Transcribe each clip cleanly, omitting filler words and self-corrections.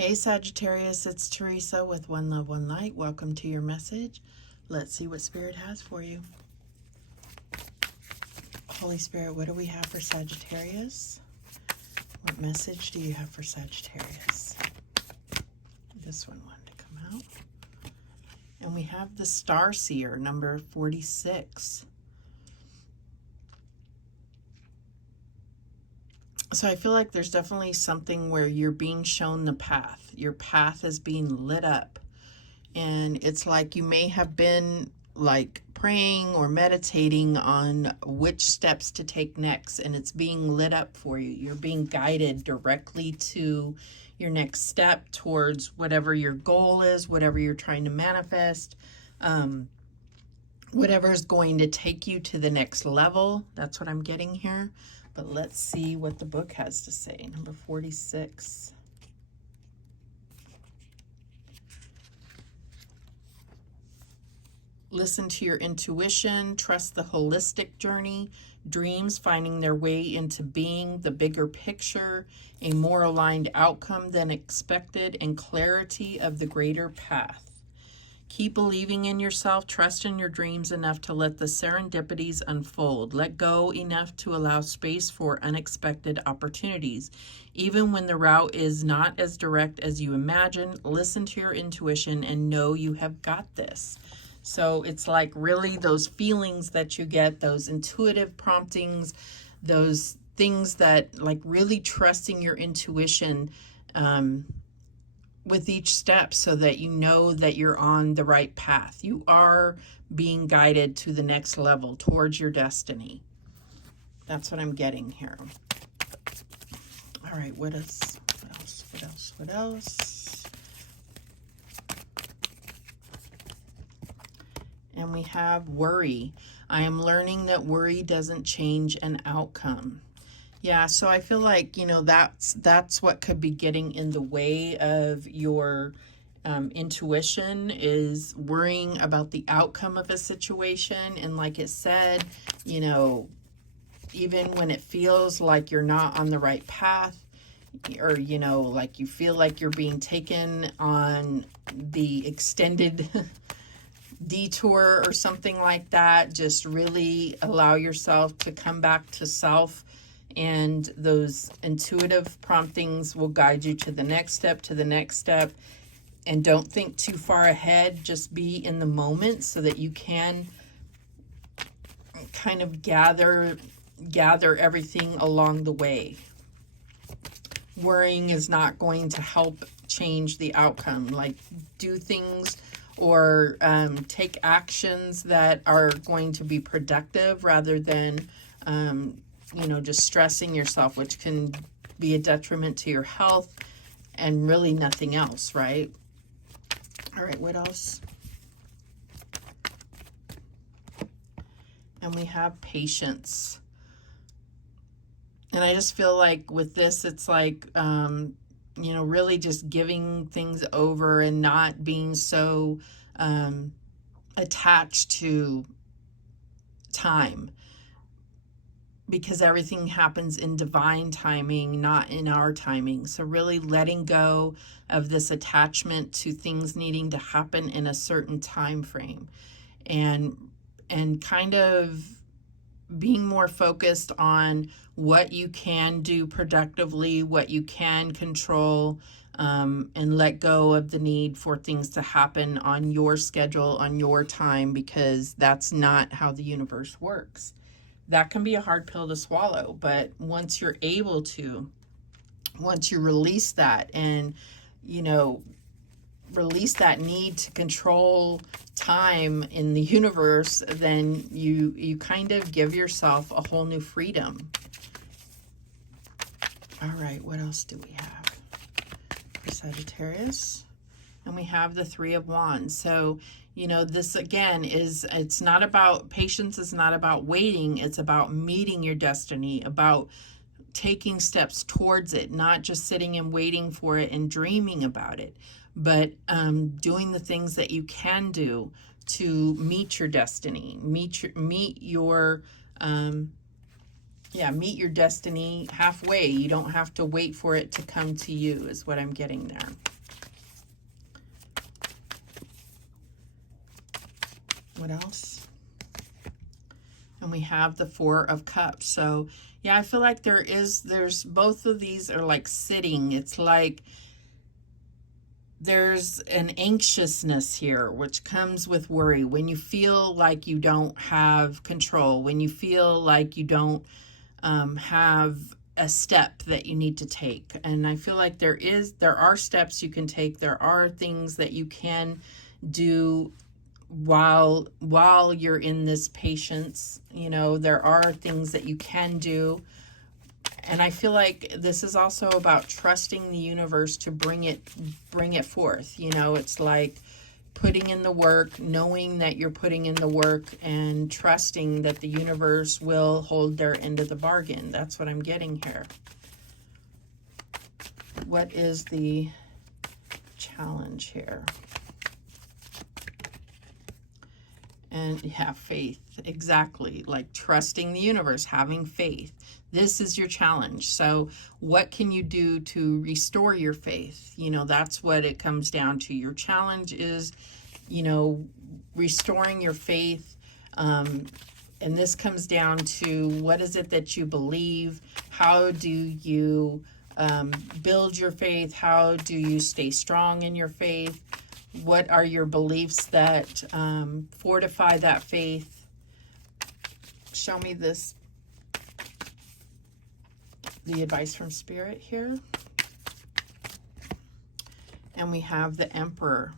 Hey Sagittarius, it's Teresa with One Love, One Light. Welcome to your message. Let's see what Spirit has for you. Holy Spirit, what do we have for Sagittarius? What message do you have for Sagittarius? This one wanted to come out. And we have the Star Seer, number 46. So I feel like there's definitely something where you're being shown the path. Your path is being lit up. And it's like you may have been like praying or meditating on which steps to take next. And it's being lit up for you. You're being guided directly to your next step towards whatever your goal is, whatever you're trying to manifest, whatever is going to take you to the next level. That's what I'm getting here. But let's see what the book has to say. Number 46. Listen to your intuition. Trust the holistic journey. Dreams finding their way into being, the bigger picture, a more aligned outcome than expected, and clarity of the greater path. Keep believing in yourself, trust in your dreams enough to let the serendipities unfold. Let go enough to allow space for unexpected opportunities. Even when the route is not as direct as you imagine, listen to your intuition and know you have got this. So it's like really those feelings that you get, those intuitive promptings, those things that like really trusting your intuition, with each step so that you know that you're on the right path. You are being guided to the next level towards your destiny. That's what I'm getting here. All right, what else? What else? And we have worry. I am learning that worry doesn't change an outcome. Yeah, so I feel like, you know, that's what could be getting in the way of your intuition, is worrying about the outcome of a situation. And like it said, you know, even when it feels like you're not on the right path, or, you know, like you feel like you're being taken on the extended detour or something like that, just really allow yourself to come back to self. And those intuitive promptings will guide you to the next step, and don't think too far ahead. Just be in the moment so that you can kind of gather everything along the way. Worrying is not going to help change the outcome. Like, do things or take actions that are going to be productive rather than you know, just stressing yourself, which can be a detriment to your health and really nothing else, right? All right, what else? And we have patience. And I just feel like with this, it's like, you know, really just giving things over and not being so attached to time. Because everything happens in divine timing, not in our timing. So really letting go of this attachment to things needing to happen in a certain time frame, and kind of being more focused on what you can do productively, what you can control, and let go of the need for things to happen on your schedule, on your time, because that's not how the universe works. That can be a hard pill to swallow, but once you're able to, once you release that and, you know, release that need to control time in the universe, then you kind of give yourself a whole new freedom. All right, what else do we have for Sagittarius? And we have the Three of Wands. So, you know, this again is, it's not about, patience is not about waiting. It's about meeting your destiny, about taking steps towards it, not just sitting and waiting for it and dreaming about it, but doing the things that you can do to meet your destiny, meet your destiny halfway. You don't have to wait for it to come to you, is what I'm getting there. What else? And we have the Four of Cups. So yeah, I feel like there's both of these are like sitting. It's like there's an anxiousness here, which comes with worry. When you feel like you don't have control, when you feel like you don't have a step that you need to take. And I feel like there are steps you can take. There are things that you can do while you're in this patience. You know, there are things that you can do. And I feel like this is also about trusting the universe to bring it forth. You know, it's like putting in the work, knowing that you're putting in the work, and trusting that the universe will hold their end of the bargain. That's what I'm getting here. What is the challenge here? And yeah, faith. Exactly. Like trusting the universe, having faith. This is your challenge. So what can you do to restore your faith? You know, that's what it comes down to. Your challenge is, you know, restoring your faith. And this comes down to what is it that you believe? How do you build your faith? How do you stay strong in your faith? What are your beliefs that fortify that faith? Show me this, the advice from Spirit here. And we have the Emperor.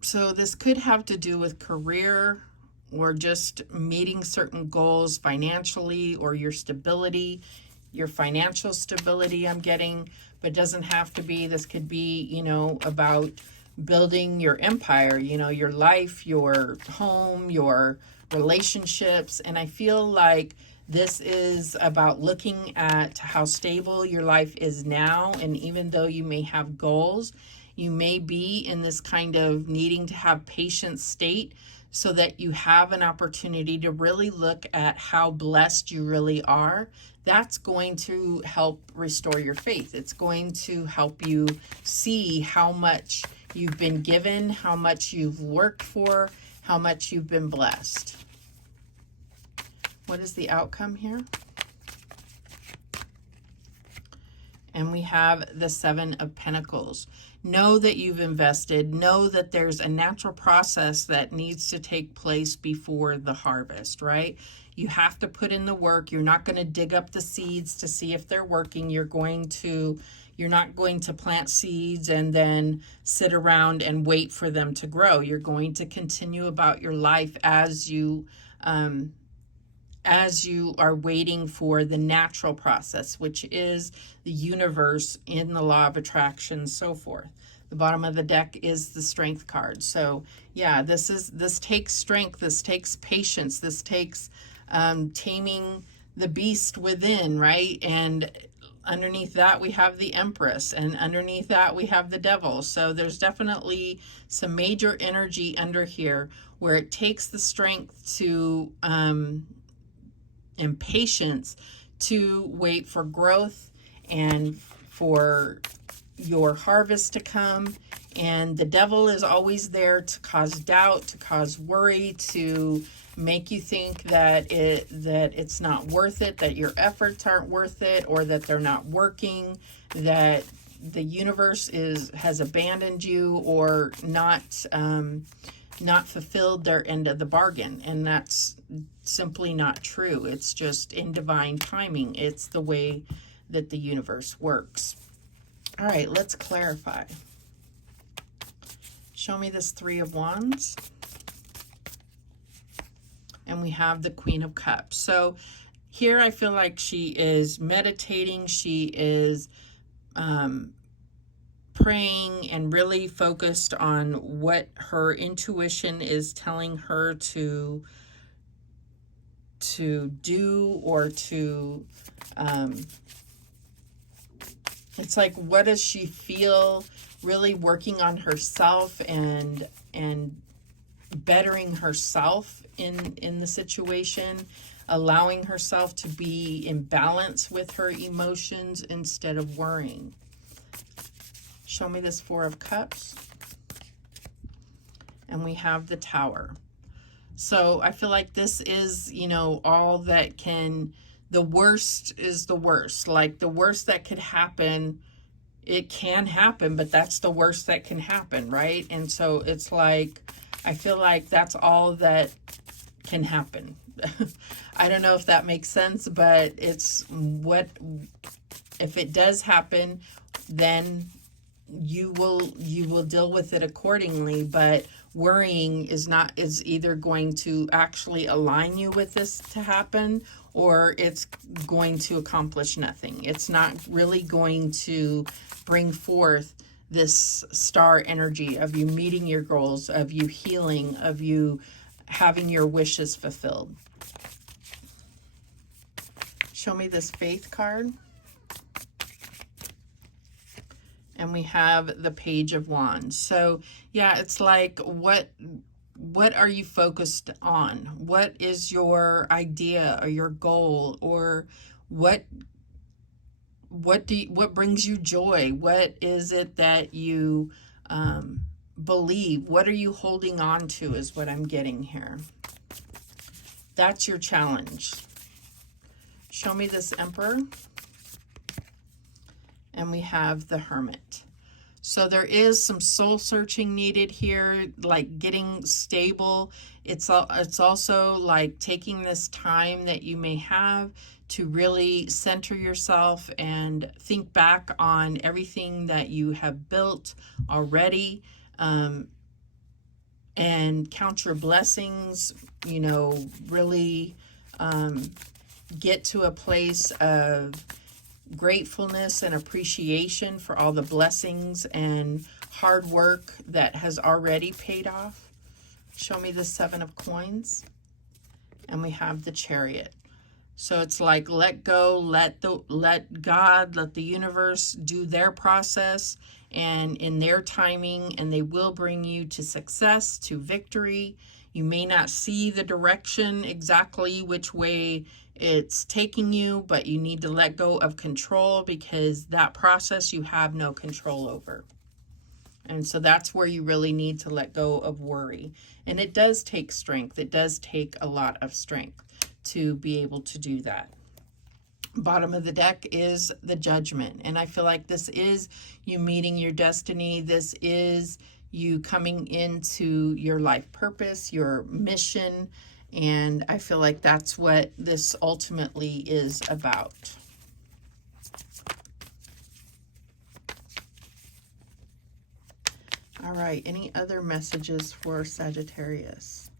So this could have to do with career or just meeting certain goals financially, or your stability, your financial stability I'm getting, but doesn't have to be. This could be, you know, about building your empire, you know, your life, your home, your relationships. And I feel like this is about looking at how stable your life is now. And even though you may have goals, you may be in this kind of needing to have patience state, so that you have an opportunity to really look at how blessed you really are. That's going to help restore your faith. It's going to help you see how much you've been given, how much you've worked for, how much you've been blessed. What is the outcome here? And we have the Seven of Pentacles. Know that you've invested. Know that there's a natural process that needs to take place before the harvest, right? You have to put in the work. You're not going to dig up the seeds to see if they're working. You're not going to plant seeds and then sit around and wait for them to grow. You're going to continue about your life as you are waiting for the natural process, which is the universe in the law of attraction, so forth. The bottom of the deck is the Strength card. So yeah, this takes strength. This takes patience. This takes taming the beast within, right? And underneath that, we have the Empress, and underneath that, we have the Devil. So there's definitely some major energy under here where it takes the strength to and patience to wait for growth and for your harvest to come. And the Devil is always there to cause doubt, to cause worry, to make you think that it's not worth it, that your efforts aren't worth it, or that they're not working, that the universe has abandoned you, or not fulfilled their end of the bargain. And that's simply not true. It's just in divine timing. It's the way that the universe works. All right, let's clarify. Show me this Three of Wands. And we have the Queen of Cups. So here I feel like she is meditating. She is praying and really focused on what her intuition is telling her to do, or to it's like, what does she feel? Really working on herself and bettering herself in the situation, allowing herself to be in balance with her emotions instead of worrying. Show me this Four of Cups. And we have the Tower. So I feel like this is, you know, all that can, the worst is the worst. Like the worst that could happen, it can happen, but that's the worst that can happen, right? And so it's like, I feel like that's all that can happen. I don't know if that makes sense, but it's what, if it does happen, then you will deal with it accordingly. But worrying is either going to actually align you with this to happen, or it's going to accomplish nothing. It's not really going to bring forth this star energy of you meeting your goals, of you healing, of you having your wishes fulfilled. Show me this Faith card. And we have the Page of Wands. So yeah, it's like, what are you focused on? What is your idea or your goal, or what brings you joy? What is it that you believe? What are you holding on to is what I'm getting here. That's your challenge. Show me this Emperor. And we have the Hermit. So there is some soul searching needed here, like getting stable. It's also like taking this time that you may have to really center yourself and think back on everything that you have built already, and count your blessings, you know, really get to a place of gratefulness and appreciation for all the blessings and hard work that has already paid off. Show me the Seven of Coins. And we have the Chariot. So it's like, let go, let God, let the universe do their process and in their timing, and they will bring you to success, to victory. You may not see the direction exactly which way it's taking you, but you need to let go of control, because that process you have no control over. And so that's where you really need to let go of worry. And it does take strength. It does take a lot of strength to be able to do that. Bottom of the deck is the Judgment. And I feel like this is you meeting your destiny. This is you coming into your life purpose, your mission. And I feel like that's what this ultimately is about. All right, any other messages for Sagittarius?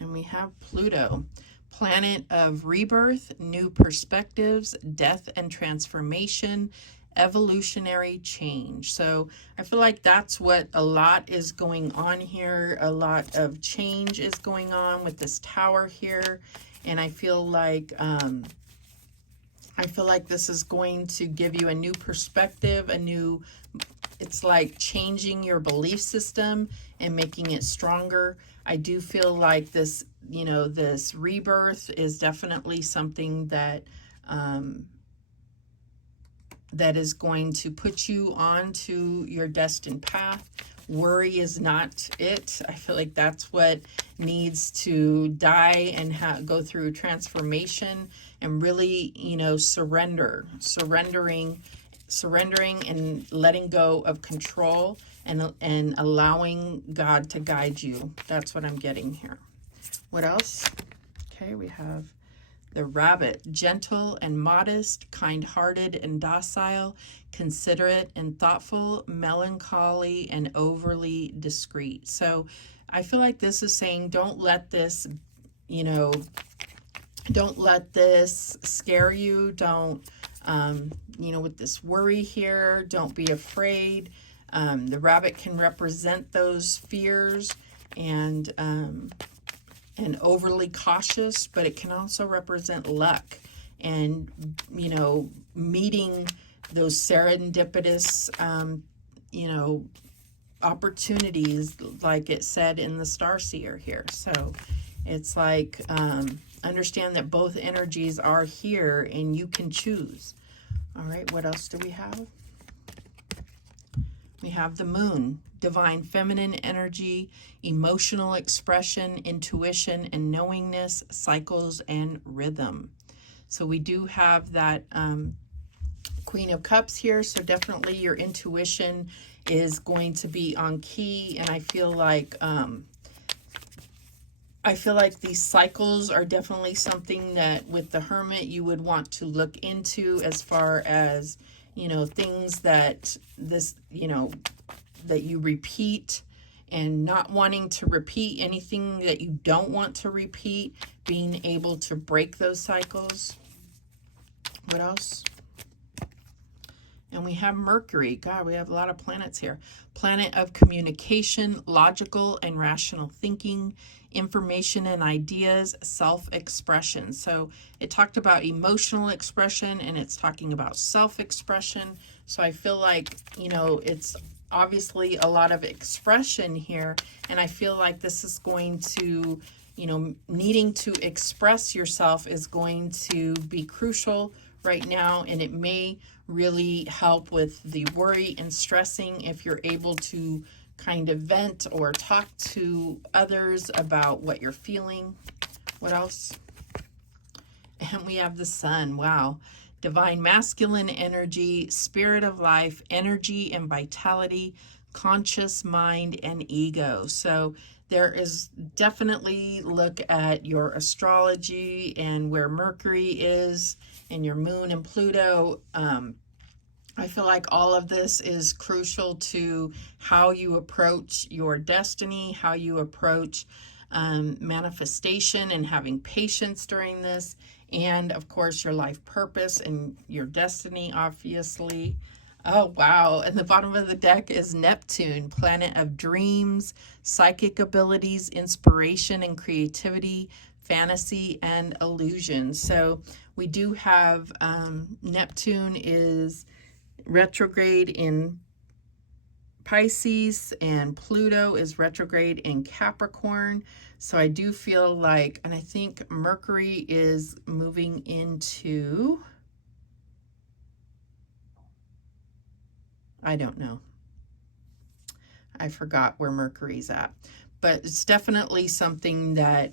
And we have Pluto, planet of rebirth, new perspectives, death and transformation, evolutionary change. So I feel like that's what a lot is going on here. A lot of change is going on with this Tower here. And I feel like this is going to give you a new perspective, it's like changing your belief system and making it stronger. I do feel like this, you know, this rebirth is definitely something that that is going to put you onto your destined path. Worry is not it. I feel like that's what needs to die and go through transformation and really, you know, surrendering and letting go of control and allowing God to guide you. That's what I'm getting here. What else? Okay, we have the Rabbit, gentle and modest, kind-hearted and docile, considerate and thoughtful, melancholy and overly discreet. So I feel like this is saying, don't let this, you know, don't let this scare you. Don't, you know, with this worry here, don't be afraid. The rabbit can represent those fears and overly cautious, but it can also represent luck and, you know, meeting those serendipitous, you know, opportunities, like it said in the Starseer here. So it's like understand that both energies are here and you can choose. All right, what else do we have? We have the moon, divine feminine energy, emotional expression, intuition and knowingness, cycles and rhythm. So we do have that Queen of Cups here, so definitely your intuition is going to be on key, and I feel like these cycles are definitely something that with the Hermit you would want to look into, as far as, you know, things that this, you know, that you repeat, and not wanting to repeat anything that you don't want to repeat, being able to break those cycles. What else? And we have Mercury. God, we have a lot of planets here. Planet of communication, logical and rational thinking, information and ideas, self-expression. So it talked about emotional expression and it's talking about self-expression. So I feel like, you know, it's obviously a lot of expression here. And I feel like this is going to, you know, needing to express yourself is going to be crucial right now, and it may really help with the worry and stressing if you're able to kind of vent or talk to others about what you're feeling. What else? And we have the Sun. Wow. Divine masculine energy, spirit of life, energy and vitality, conscious mind and ego. So there is definitely look at your astrology and where Mercury is and your moon and Pluto. I feel like all of this is crucial to how you approach your destiny, how you approach manifestation and having patience during this, and of course your life purpose and your destiny, obviously. Oh, wow. And the bottom of the deck is Neptune, planet of dreams, psychic abilities, inspiration and creativity, fantasy and illusion. So we do have Neptune is retrograde in Pisces and Pluto is retrograde in Capricorn. So I do feel like, and I think Mercury is moving into, I don't know. I forgot where Mercury's at. But it's definitely something that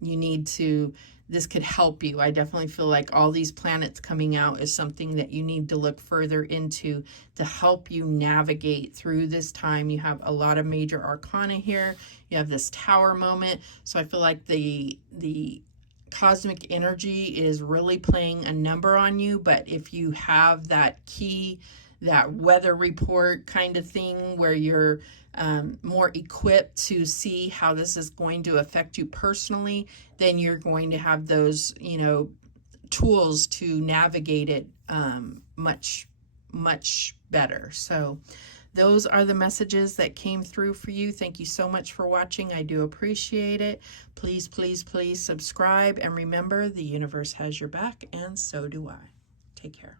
you need to, this could help you. I definitely feel like all these planets coming out is something that you need to look further into to help you navigate through this time. You have a lot of major arcana here. You have this Tower moment. So I feel like the cosmic energy is really playing a number on you. But if you have that key, that weather report kind of thing where you're more equipped to see how this is going to affect you personally, then you're going to have those, you know, tools to navigate it much better. So those are the messages that came through for you. Thank you so much for watching. I do appreciate it. Please, please, please subscribe. And remember, the universe has your back, and so do I. Take care.